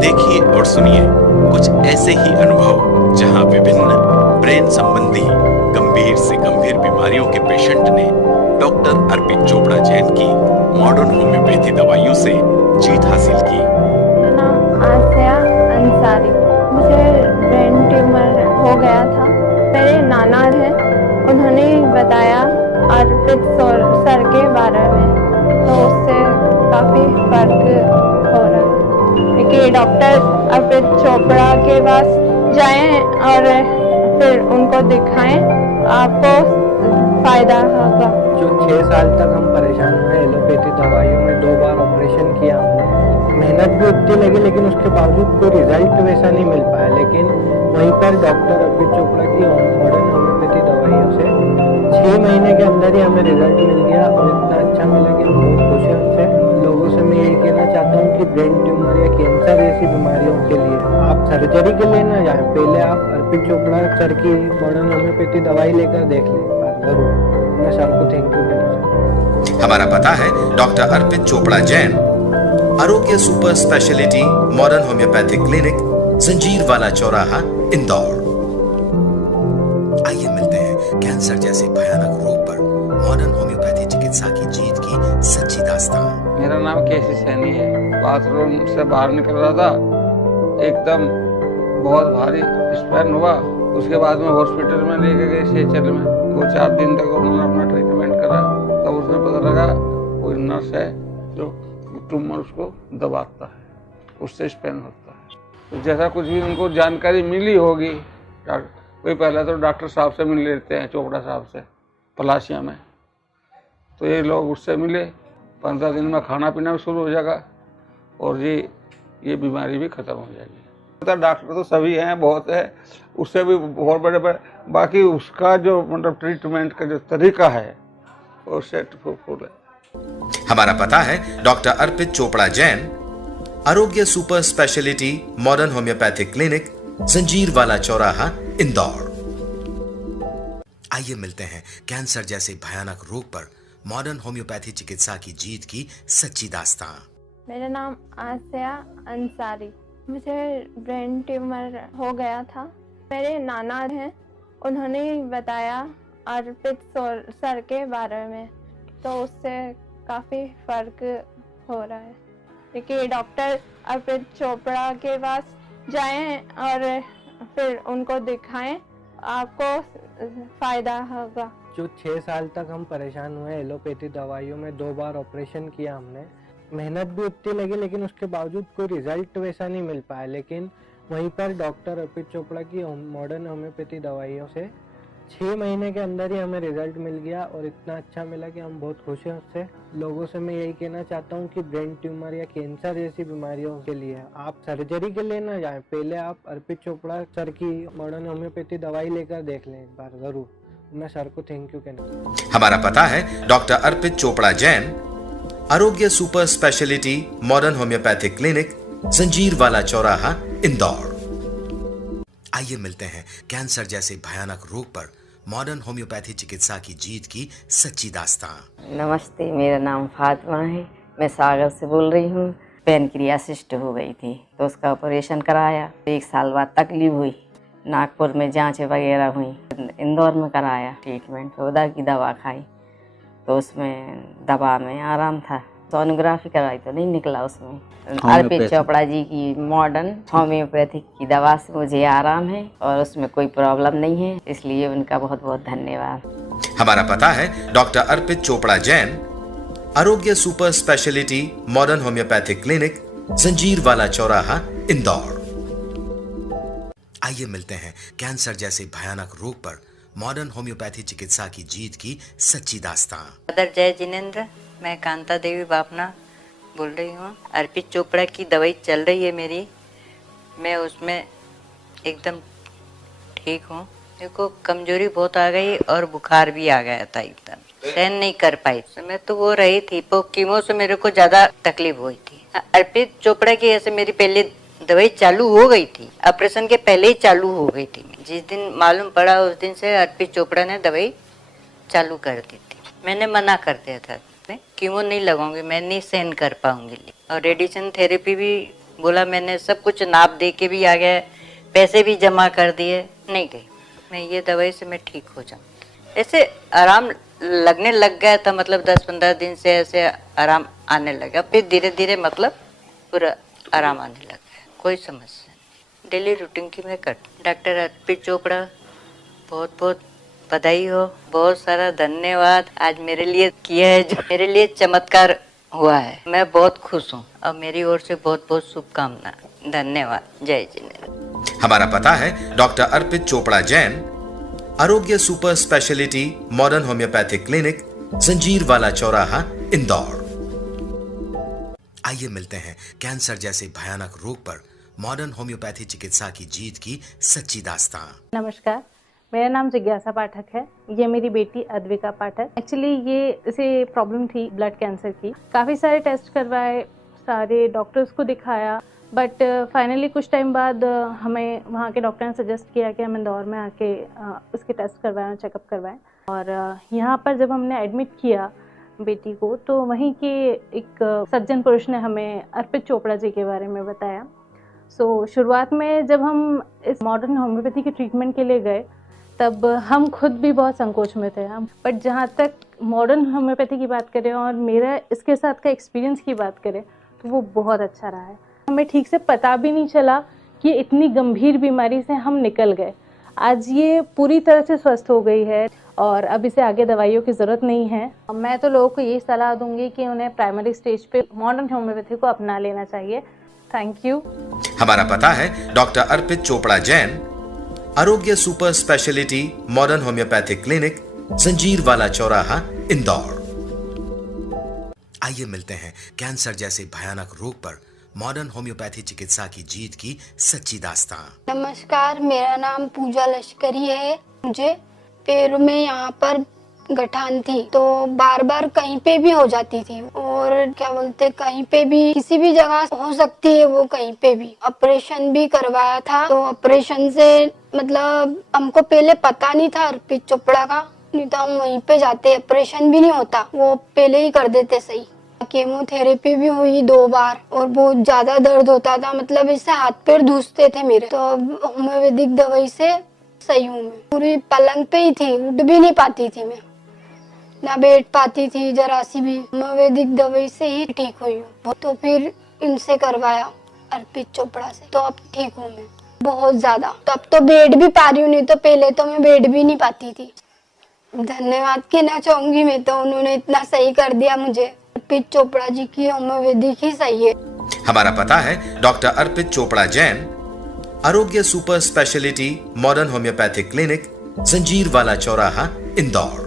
देखिए और सुनिए कुछ ऐसे ही अनुभव जहां विभिन्न ब्रेन संबंधी गंभीर से गंभीर बीमारियों के पेशेंट ने डॉक्टर अर्पित चोपड़ा जैन की मॉडर्न होम्योपैथी दवाइयों से जीत हासिल की। मेरा नाम आसिया अंसारी। मुझे ब्रेन ट्यूमर हो गया था। मेरे नाना हैं, उन्होंने बताया अर्पित सर के बारे में, तो उससे काफ़ी फर्क हो रहा है कि डॉक्टर अर्पित चोपड़ा के पास जाएं और फिर उनको दिखाएं, आपको फ़ायदा होगा। जो 6 साल तक हम परेशान हुए एलोपैथी दवाइयों में, 2 बार ऑपरेशन किया हमने, मेहनत भी उतनी लगी लेकिन उसके बावजूद कोई रिजल्ट वैसा नहीं मिल पाया। लेकिन वहीं पर डॉक्टर अर्पित चोपड़ा की मॉडर्न होम्योपैथी दवाइयों से 6 महीने के अंदर ही हमें रिजल्ट मिल गया और इतना अच्छा मिला कि हम बहुत खुश हैं उससे। लोगों से मैं यही कहना चाहता हूँ कि ब्रेन ट्यूमर या कैंसर जैसी बीमारियों के लिए आप सर्जरी के लिए ना जाएं, पहले आप अर्पित चोपड़ा सर की मॉडर्न होम्योपैथी दवाई लेकर देख लें जरूर। मैं सर को थैंक यू कहना चाहता हूँ। हमारा पता है डॉक्टर अर्पित चोपड़ा जैन, आरोग्य super speciality modern homeopathic clinic, Janjirwala चौराहा, इंदौर। आइए मिलते हैं कैंसर जैसे भयानक रोग पर मॉडर्न होम्योपैथी चिकित्सा की जीत की सच्ची दास्तान। मेरा नाम केसी सैनी है। बाथरूम से बाहर निकल रहा था, एकदम बहुत भारी स्पैन हुआ। उसके बाद में हॉस्पिटल में लेके गए सेचर में, 2-4 दिन तक उन्होंने अपना ट्रीटमेंट करा। तब उसमें पता लगा कोई नर्स है जो ट्यूमर उसको दबाता है, उससे स्पैन होता है। तो जैसा कुछ भी उनको जानकारी मिली होगी, कोई पहले तो डॉक्टर साहब से मिल लेते हैं, चोपड़ा साहब से पलाशिया में, तो ये लोग उससे मिले। 15 दिन में खाना पीना भी शुरू हो जाएगा और ये बीमारी भी ख़त्म हो जाएगी। डॉक्टर तो सभी हैं, बहुत है, उससे भी बहुत बड़े बड़े, बाकी उसका जो मतलब ट्रीटमेंट का जो तरीका है वो सेट फुल है। हमारा पता है डॉक्टर अर्पित चोपड़ा जैन, आरोग्य super speciality modern homeopathic clinic, Janjirwala चौराहा, इंदौर। आइए मिलते हैं कैंसर जैसे भयानक रोग पर मॉडर्न होम्योपैथी चिकित्सा की जीत की सच्ची दास्तान। मेरा नाम आसिया अंसारी। मुझे ब्रेन ट्यूमर हो गया था। मेरे नाना हैं, उन्होंने बताया अर्पित सर के बारे में, तो उससे काफ़ी फर्क हो रहा है। क्योंकि डॉक्टर अर्पित चोपड़ा के पास जाएं और फिर उनको दिखाएं, आपको फ़ायदा होगा। जो 6 साल तक हम परेशान हुए एलोपैथी दवाइयों में 2 बार ऑपरेशन किया हमने, मेहनत भी उतनी लगी लेकिन उसके बावजूद कोई रिजल्ट वैसा नहीं मिल पाया। लेकिन वहीं पर डॉक्टर अर्पित चोपड़ा की मॉडर्न होम्योपैथी दवाइयों से 6 महीने के अंदर ही हमें रिजल्ट मिल गया और इतना अच्छा मिला कि हम बहुत खुश हैं उससे। लोगों से मैं यही कहना चाहता हूँ कि ब्रेन ट्यूमर या कैंसर जैसी बीमारियों के लिए आप सर्जरी के लिए ना जाएं, पहले आप अर्पित चोपड़ा सर की मॉडर्न होम्योपैथी दवाई लेकर देख लें एक बार ज़रूर। मैं सर को थैंक यू कहना। हमारा पता है डॉक्टर अर्पित चोपड़ा जैन, आरोग्य super speciality modern homeopathic clinic, जंजीर वाला चौराहा, इंदौर। आइए मिलते हैं कैंसर जैसे भयानक रोग पर मॉडर्न होम्योपैथी चिकित्सा की जीत की सच्ची दास्तां। नमस्ते, मेरा नाम फातिमा है। मैं सागर से बोल रही हूँ। पैनक्रियासिस्ट हो गई थी तो उसका ऑपरेशन कराया। 1 साल बाद तकलीफ हुई, नागपुर में जांच वगैरह हुई, इंदौर में कराया ट्रीटमेंट, उधर की दवा खाई तो उसमें दवा में आराम था। सोनोग्राफी कराई तो नहीं निकला उसमें। अर्पित चोपड़ा जी की मॉडर्न होम्योपैथिक की दवा से मुझे आराम है और उसमें कोई प्रॉब्लम नहीं है, इसलिए उनका बहुत बहुत धन्यवाद। हमारा पता है डॉक्टर अर्पित चोपड़ा जैन, आरोग्य super speciality modern homeopathic clinic, जंजीर वाला चौराहा, इंदौर। आइए मिलते हैं कैंसर जैसे भयानक रोग पर मॉडर्न होम्योपैथी चिकित्सा की जीत की सच्ची दास्तां। मदर जय जिनेंद्र, मैं कांता देवी बापना बोल रही हूँ। अर्पित चोपड़ा की दवाई चल रही है मेरी, मैं उसमें एकदम ठीक हूँ। मेरे को कमजोरी बहुत आ गई और बुखार भी आ गया था, एकदम सहन नहीं कर पाई। मैं तो वो रही थी, तो कीमो से मेरे को ज्यादा तकलीफ हुई थी। अर्पित चोपड़ा की ऐसे मेरी पहले दवाई चालू हो गई थी, ऑपरेशन के पहले ही चालू हो गई थी। जिस दिन मालूम पड़ा उस दिन से अर्पित चोपड़ा ने दवाई चालू कर दी थी। मैंने मना कर दिया था, मैं कीमो नहीं लगाऊंगी, मैं नहीं सहन कर पाऊंगी। और रेडिएशन थेरेपी भी बोला, मैंने सब कुछ नाप दे के भी आ गया, पैसे भी जमा कर दिए, नहीं गई। मैं ये दवाई से मैं ठीक हो जाऊँ, ऐसे आराम लगने लग गया था। मतलब 10-15 दिन से ऐसे आराम आने लगा, फिर धीरे धीरे मतलब पूरा आराम आने लगा, कोई समस्या नहीं। डेली रूटीन की मैं कर। डॉक्टर अर्पित चोपड़ा बहुत बहुत बधाई हो, बहुत सारा धन्यवाद। आज मेरे लिए किया है, जो मेरे लिए चमत्कार हुआ है। मैं बहुत खुश हूँ और मेरी ओर से बहुत बहुत शुभकामना। धन्यवाद। जय जिनेंद्र। हमारा पता है डॉक्टर अर्पित चोपड़ा जैन, आरोग्य super speciality modern homeopathic clinic, जंजीर वाला चौराहा, इंदौर। आइए मिलते हैं कैंसर जैसे भयानक रोग पर मॉडर्न होम्योपैथी चिकित्सा की जीत की सच्ची दास्तां। नमस्कार, मेरा नाम जिज्ञासा पाठक है। ये मेरी बेटी अद्विका पाठक। एक्चुअली ये इसे प्रॉब्लम थी ब्लड कैंसर की। काफ़ी सारे टेस्ट करवाए, सारे डॉक्टर्स को दिखाया, बट फाइनली कुछ टाइम बाद हमें वहाँ के डॉक्टर ने सजेस्ट किया कि हम इंदौर में आके उसके टेस्ट करवाएं, चेकअप करवाएं। और यहाँ पर जब हमने एडमिट किया बेटी को, तो वहीं के एक सज्जन पुरुष ने हमें अर्पित चोपड़ा जी के बारे में बताया। शुरुआत में जब हम इस मॉडर्न होम्योपैथी के ट्रीटमेंट के लिए गए, तब हम खुद भी बहुत संकोच में थे। बट जहाँ तक मॉडर्न होम्योपैथी की बात करें और मेरा इसके साथ का एक्सपीरियंस की बात करें, तो वो बहुत अच्छा रहा है। हमें ठीक से पता भी नहीं चला कि इतनी गंभीर बीमारी से हम निकल गए। आज ये पूरी तरह से स्वस्थ हो गई है और अब इसे आगे दवाइयों की ज़रूरत नहीं है। मैं तो लोगों को यही सलाह दूंगी कि उन्हें प्राइमरी स्टेज पे मॉडर्न होम्योपैथी को अपना लेना चाहिए। Thank you. हमारा पता है डॉक्टर अर्पित चोपड़ा जैन, आरोग्य super speciality modern homeopathic clinic, जंजीर वाला चौराहा, इंदौर। आइए मिलते हैं कैंसर जैसे भयानक रोग पर मॉडर्न होम्योपैथी चिकित्सा की जीत की सच्ची दास्तां। नमस्कार, मेरा नाम पूजा लश्करी है। मुझे पैरों में यहाँ पर गठान थी, तो बार बार कहीं पे भी हो जाती थी और क्या बोलते कहीं पे भी किसी भी जगह हो सकती है वो कहीं पे भी। ऑपरेशन भी करवाया था, तो ऑपरेशन से मतलब हमको पहले पता नहीं था अर्पित चोपड़ा का, नहीं तो हम वहीं पे जाते, ऑपरेशन भी नहीं होता, वो पहले ही कर देते सही। केमोथेरेपी भी हुई 2 बार और बहुत ज्यादा दर्द होता था, मतलब इससे हाथ पैर धुसते थे मेरे। तो अब होम्योपैथिक दवाई से सही हूँ मैं। पूरी पलंग पे ही थी, उठ भी नहीं पाती थी मैं, ना बैठ पाती थी जरा सी भी। होम्योपैथिक दवाई से ही ठीक हुई हूँ। तो फिर इनसे करवाया अर्पित चोपड़ा से, तो अब ठीक हूँ मैं बहुत ज्यादा। तो अब तो बैठ भी पा रही हूँ, नहीं तो पहले तो मैं बैठ भी नहीं पाती थी। धन्यवाद कहना चाहूंगी मैं तो, उन्होंने इतना सही कर दिया मुझे। अर्पित चोपड़ा जी की होम्योपैथिक ही सही है। हमारा पता है डॉक्टर अर्पित चोपड़ा जैन, आरोग्य super speciality modern homeopathic clinic, जंजीर वाला चौराहा, इंदौर।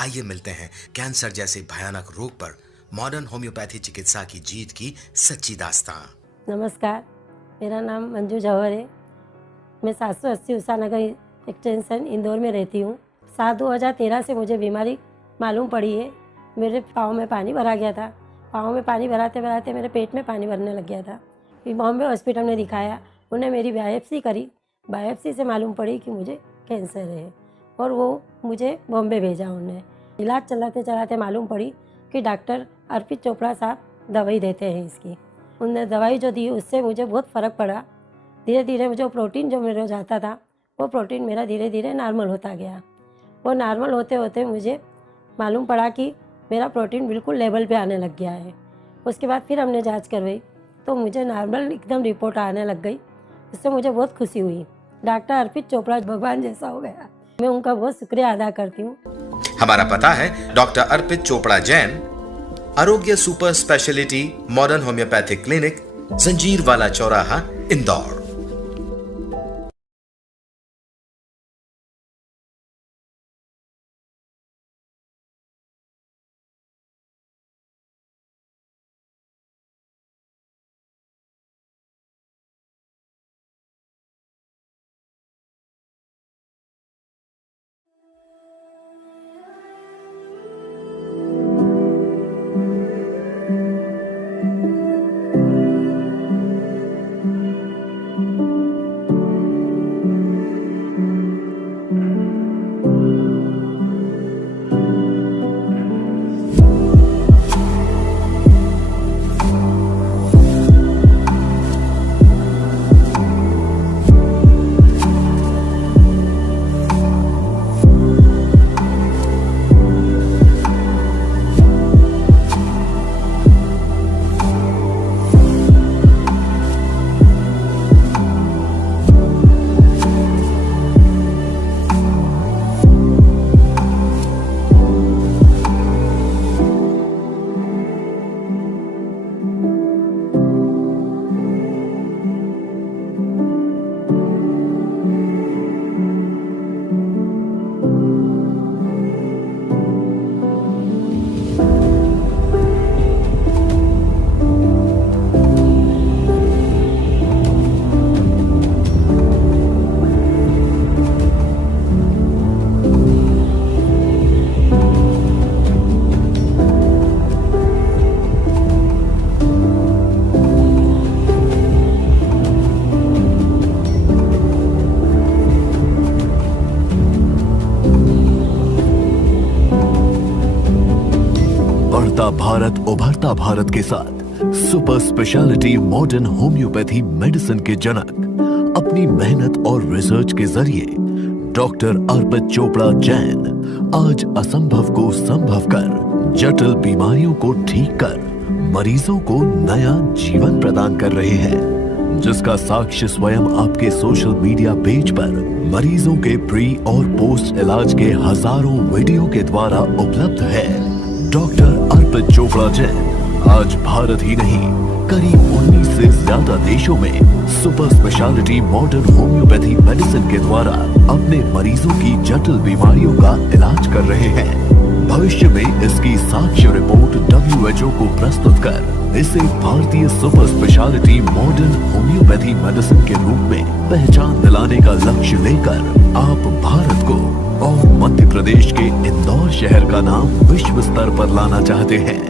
आइए मिलते हैं कैंसर जैसे भयानक रोग पर मॉडर्न होम्योपैथी चिकित्सा की जीत की सच्ची दास्तां। नमस्कार, मेरा नाम मंजू जौहर है। मैं 780 उषा नगर एक्सटेंशन इंदौर में रहती हूँ। 7/2013 से मुझे बीमारी मालूम पड़ी है। मेरे पाँव में पानी भरा गया था। पाँव में पानी भराते भराते मेरे पेट में पानी भरने लग गया था। फिर बॉम्बे हॉस्पिटल में दिखाया, उन्हें मेरी बायोप्सी करी। बायोप्सी से मालूम पड़ी कि मुझे कैंसर है और वो मुझे बॉम्बे भेजा। उन्हें इलाज चलाते चलाते मालूम पड़ी कि डॉक्टर अर्पित चोपड़ा साहब दवाई देते हैं इसकी। उनने दवाई जो दी उससे मुझे बहुत फ़र्क पड़ा। धीरे धीरे जो प्रोटीन जो मेरे जाता था वो प्रोटीन मेरा धीरे धीरे नॉर्मल होता गया। वो नॉर्मल होते होते मुझे मालूम पड़ा कि मेरा प्रोटीन बिल्कुल लेवल पे आने लग गया है। उसके बाद फिर हमने जांच करवाई तो मुझे नॉर्मल एकदम रिपोर्ट आने लग गई। इससे मुझे बहुत खुशी हुई। डॉक्टर अर्पित चोपड़ा भगवान जैसा हो गया। मैं उनका बहुत शुक्रिया अदा करती हूँ। हमारा पता है डॉक्टर अर्पित चोपड़ा जैन, आरोग्य super speciality modern homeopathic clinic, जंजीर वाला चौराहा, इंदौर। भारत उभरता भारत के साथ super speciality modern homeopathy medicine के जनक अपनी मेहनत और रिसर्च के जरिए डॉक्टर अर्पित चोपड़ा जैन आज असंभव को संभव कर जटिल बीमारियों को ठीक कर मरीजों को नया जीवन प्रदान कर रहे हैं, जिसका साक्ष्य स्वयं आपके सोशल मीडिया पेज पर मरीजों के प्री और पोस्ट इलाज के हजारों वीडियो के द्वारा उपलब्ध है। डॉक्टर अर्पित चोपड़ा जैन आज भारत ही नहीं करीब 19 से ज्यादा देशों में super speciality modern homeopathy medicine के द्वारा अपने मरीजों की जटिल बीमारियों का इलाज कर रहे हैं। भविष्य में इसकी साक्ष्य रिपोर्ट WHO को प्रस्तुत कर इसे भारतीय super speciality modern homeopathy medicine के रूप में पहचान दिलाने का लक्ष्य लेकर आप भारत को और मध्य प्रदेश के इंदौर शहर का नाम विश्व स्तर पर लाना चाहते हैं।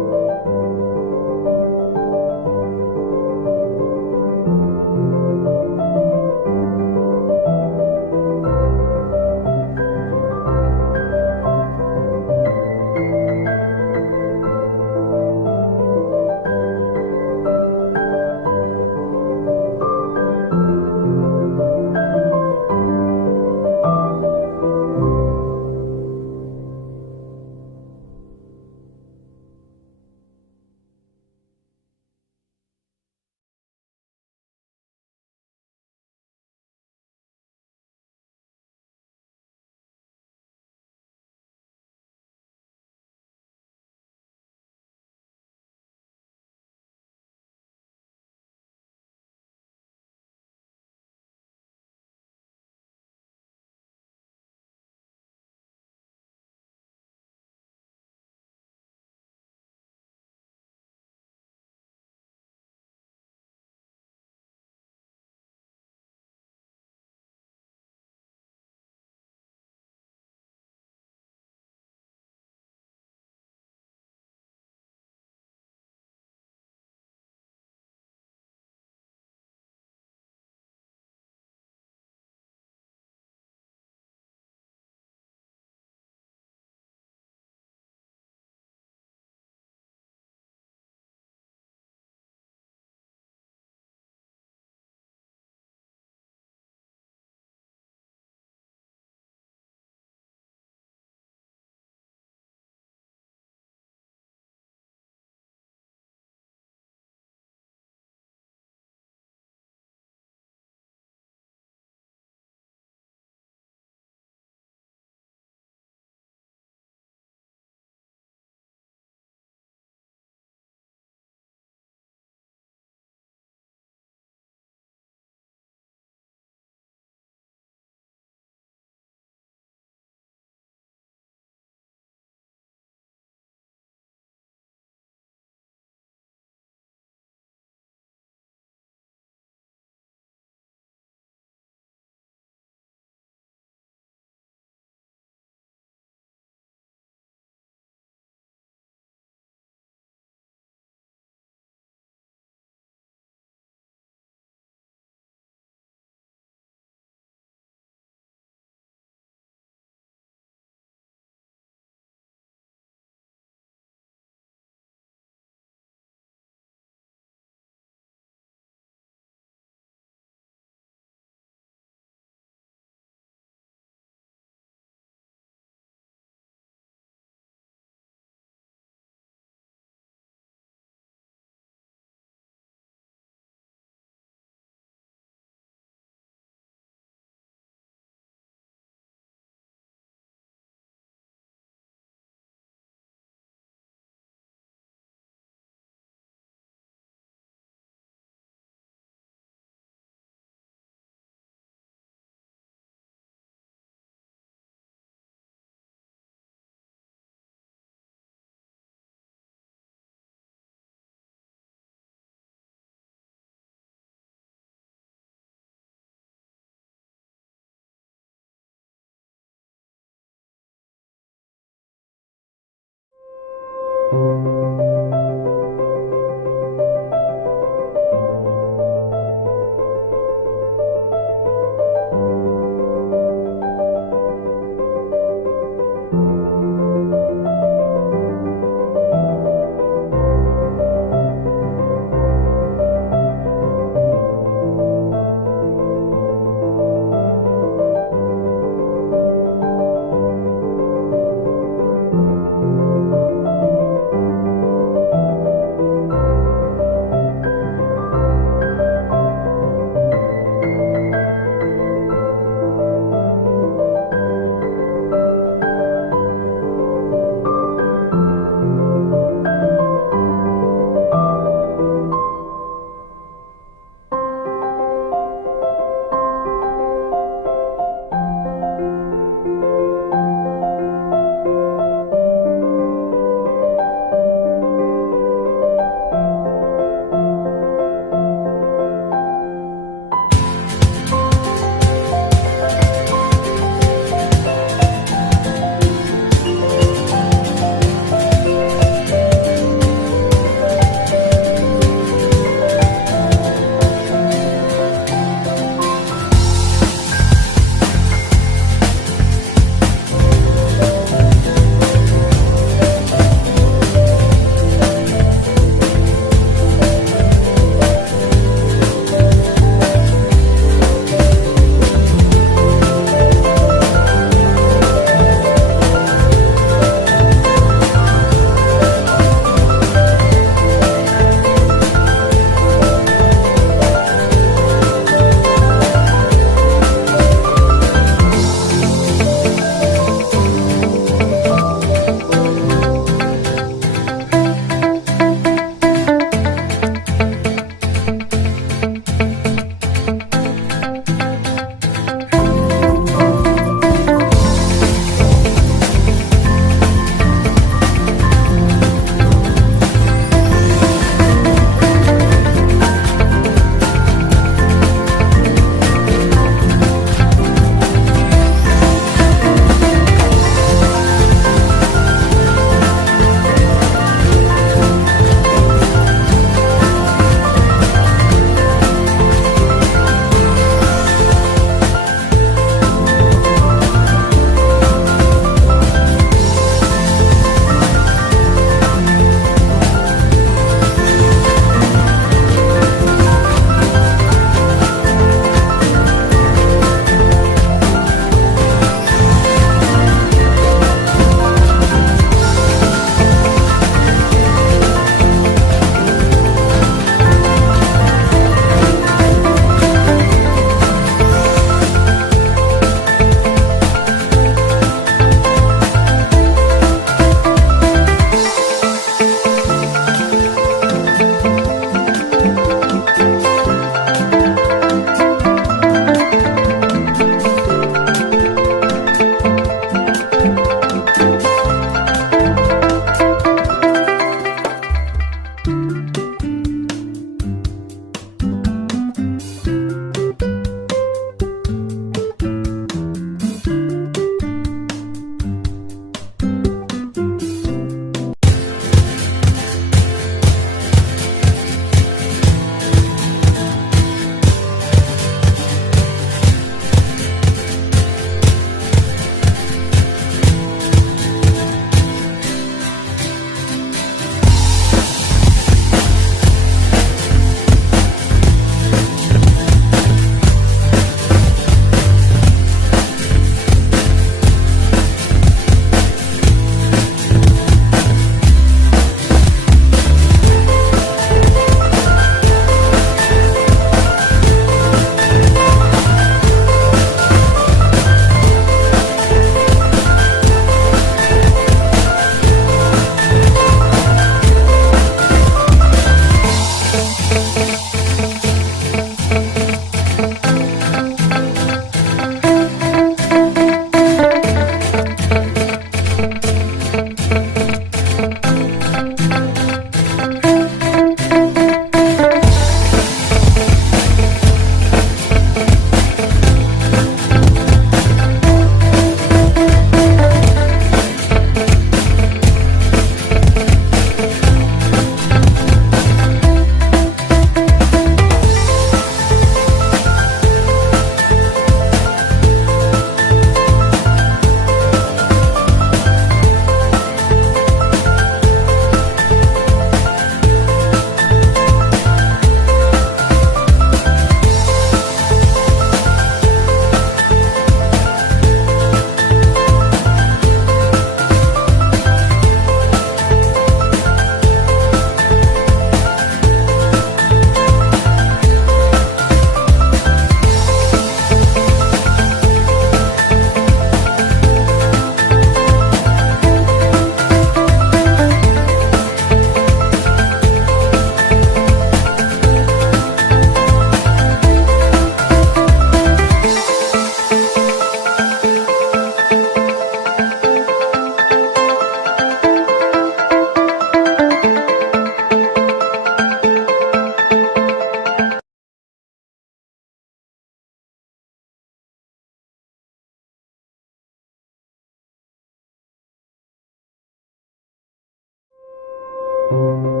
है।